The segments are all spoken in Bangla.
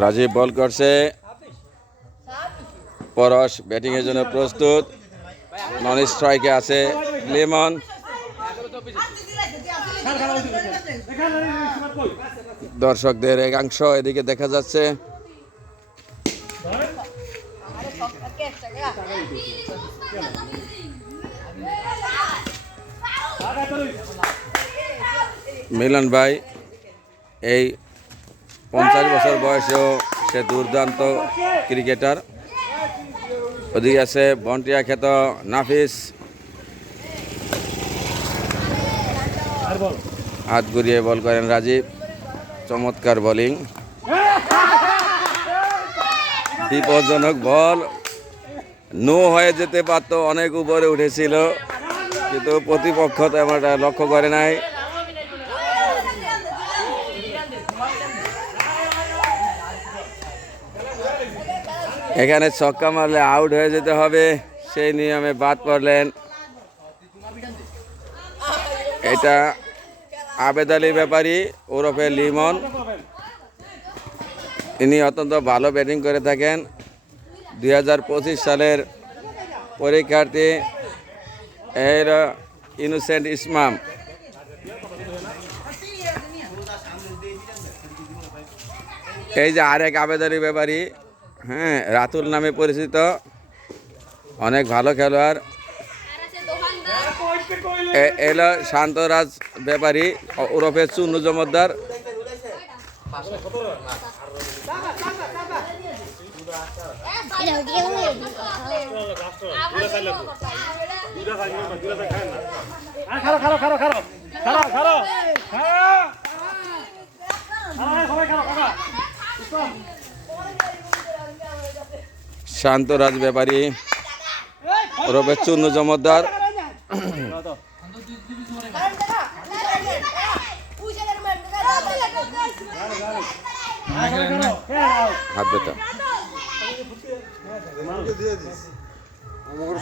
রাজীব বল করছে। পরশ ব্যাটিং এর জন্য প্রস্তুত। নন স্ট্রাইকে আছে লেমন। দর্শকদের একাংশ এদিকে দেখা যাচ্ছে। মিলন ভাই এই পঞ্চাশ বছর বয়সেও সে দুর্দান্ত ক্রিকেটার। ওদিকে আছে বন্টিয়া খ্যাত নাফিস। হাত ঘুরিয়ে বল করেন রাজীব। চমৎকার বোলিং। বিপজ্জনক বল। নো হয়ে যেতে পারত, অনেক উপরে উঠেছিল। কিন্তু প্রতিপক্ষ তেমন একটা লক্ষ্য করে নাই। এখানে ছক্কা মারলে আউট হয়ে যেতে হবে। সেই নিয়মে বাদ পড়লেন। এটা আবেদ আলী ব্যাপারী, ওরফে লিমন। ইনি অত্যন্ত ভালো ব্যাটিং করে থাকেন। দু হাজার পঁচিশ সালের পরীক্ষার্থী এর ইনোসেন্ট ইসমাম। এই যে আরেক আবেদনী ব্যাপারী হ্যাঁ রাতুল নামে পরিচিত। অনেক ভালো খেলোয়াড়। এলো শান্তরাজ ব্যাপারী ওরফে চুন্নু জমদ্দার। খারো শান্তরাজ ব্যাপারী ওরফে চুন্নু জমদ্দার। হাত আমার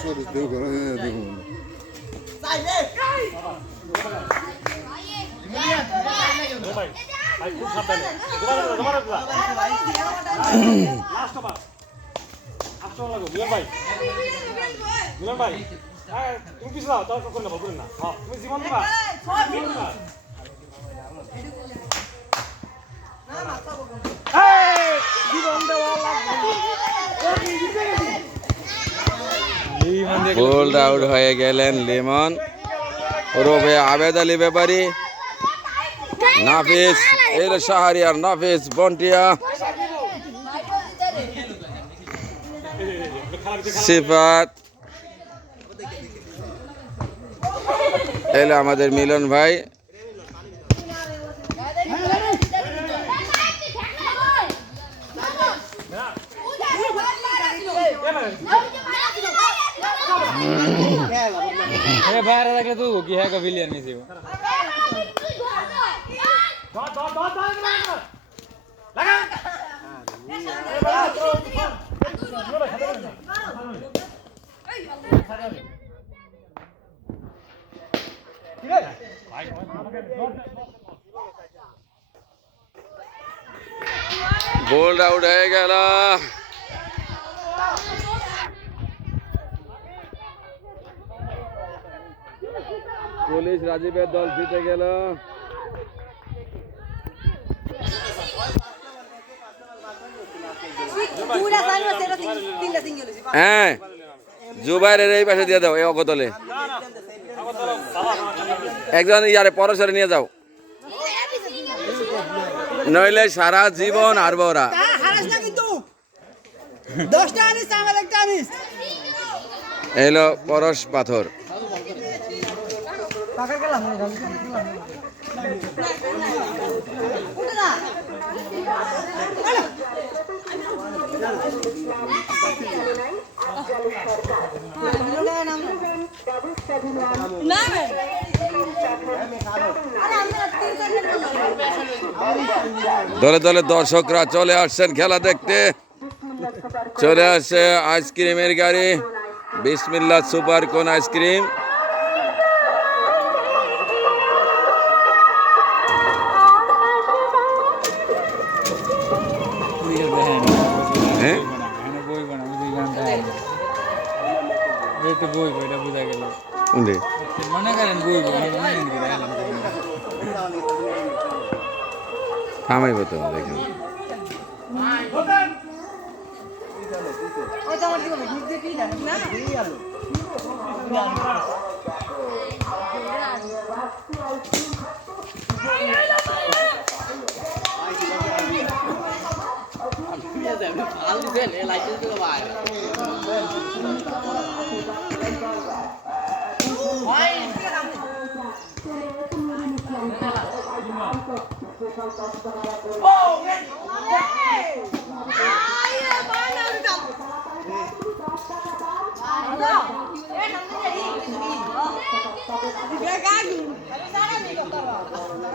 ওভার আটশো লাগো মিলন ভাই? ভাই তুমি পিছু দাও করে না? হ্যাঁ তুমি জীবন লাগবে বোল্ড আউট হয়ে গেলেন লিমন। ওরফে আবেদ আলী ব্যাপারী, নাফিস এল শাহরিয়ার নাফিস বন্টিয়া। সিফাত এলো আমাদের মিলন ভাই বাইরে থাকলে তো কি হ্যাঁ ভিলিয়ান মিশিব ধর ধর ধর बोल्ड आउट है गहला पुलिस राजीव दल जिथे गेलं হ্যাঁ জুবাইরের এই পাশে দিয়ে দাও এই অগতলে। একজন ইয়ারে পরশরে নিয়ে যাও। নইলে সারা জীবন আর আনিস এলো পরশ পাথর। দলে দলে দর্শকরা চলে আসছেন খেলা দেখতে। চলে আসে আইসক্রিমের গাড়ি। বিসমিল্লা সুপার কোন আইসক্রিম। হ্যাঁ? মনে করেন থামাইব তো দেখুন ওই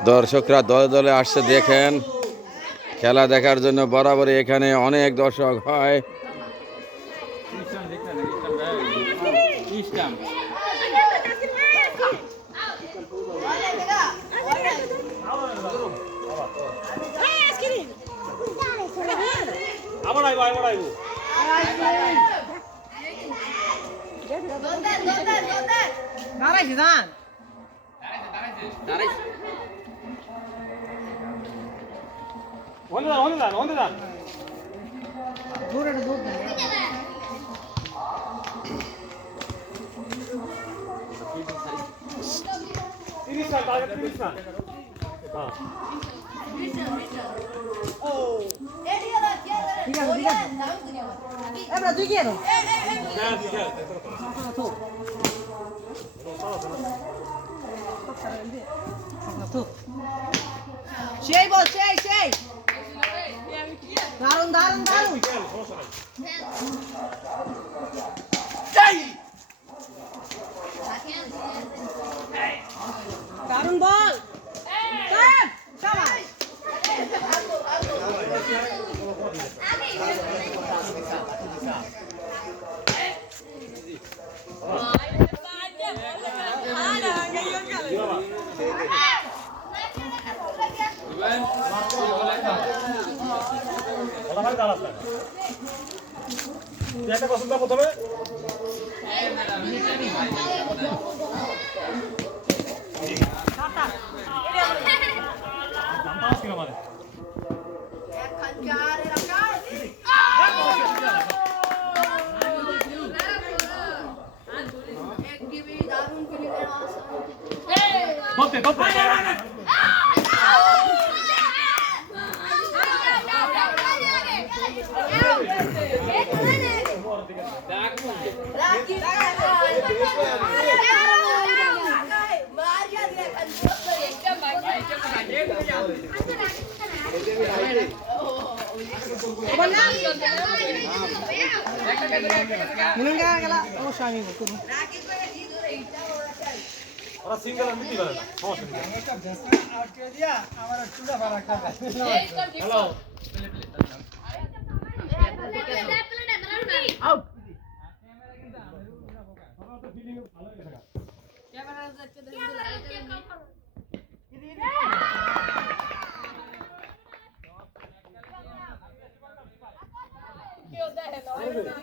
দর্শকরা দলে দলে আসছে দেখেন। খেলা দেখার জন্য বরাবরই এখানে অনেক দর্শক হয়। আবার আইবো আবার আইবো দাঁড়াইছি জান হন্দে যান হন্দে যান হন্দে যান দূরে দুধ দেন তিরিশ রান টার্গেট তিরিশ রান হ্যাঁ ঠিক আছে ঠিক আছে এবার তুই কি এলো হ্যাঁ ঠিক আছে সেই বল সেই সেই দারুণ দারুণ দারুণ দারুণ বল সাহেব সবাই একটা পছন্দ প্রথমে দাম পাঁচ কিলো মানে গেলা গেলা অবশ্যই আমি করব ওরা সিঙ্গেল হ্যালো Thank হবে